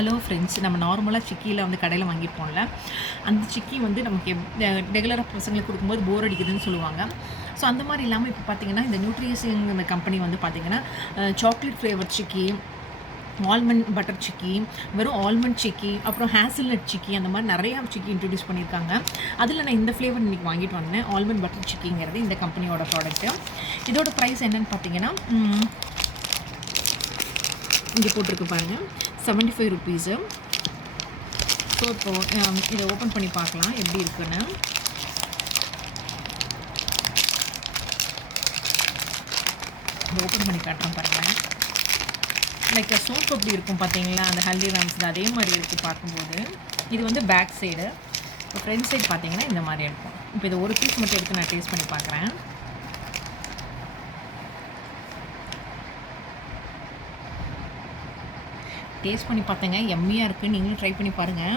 Hello friends, நம்ம நார்மலாக சிக்கியில் வந்து கடையில் வாங்கியிருப்போம்ல, அந்த சிக்கி வந்து நமக்கு ரெகுலராக பசங்களுக்கு கொடுக்கும்போது போர் அடிக்குதுன்னு சொல்லுவாங்க. ஸோ அந்த மாதிரி இல்லாமல் இப்போ பார்த்தீங்கன்னா, இந்த நியூட்ரிஷன் இந்த கம்பெனி வந்து பார்த்தீங்கன்னா சாக்லேட் ஃப்ளேவர் சிக்கி, ஆல்மண்ட் பட்டர் சிக்கி, வெறும் ஆல்மண்ட் சிக்கி, அப்புறம் ஹேசில்நட் சிக்கி, அந்த மாதிரி நிறையா சிக்கி இன்ட்ரடியூஸ் பண்ணியிருக்காங்க. அதில் நான் இந்த ஃப்ளேவர் இன்றைக்கி வாங்கிட்டு வந்தேன். ஆல்மண்ட் பட்டர் சிக்கிங்கிறது இந்த கம்பெனியோட ப்ராடக்ட்டு. இதோட ப்ரைஸ் என்னென்னு பார்த்தீங்கன்னா, இங்கே போட்டிருக்கு பாருங்கள், 75 ருபீஸு. ஸோ இப்போது இதை ஓப்பன் பண்ணி பார்க்கலாம் எப்படி இருக்குன்னு. இதை ஓப்பன் பண்ணி காட்டுறேன் பாருங்கள். லைக் சோப் எப்படி இருக்கும் பார்த்தீங்களா, அந்த ஹல்திராம்ஸ் அதே மாதிரி இருக்குது பார்க்கும்போது. இது வந்து பேக் சைடு. இப்போ ஃப்ரண்ட் சைடு பார்த்தீங்கன்னா இந்த மாதிரி இருக்கும். இப்போ இதை ஒரு பீஸ் மட்டும் எடுத்து நான் டேஸ்ட் பண்ணி பார்க்குறேன். டேஸ்ட் பண்ணி பார்த்தேங்க, எம்மியாக இருக்குது. நீங்களும் ட்ரை பண்ணி பாருங்கள்.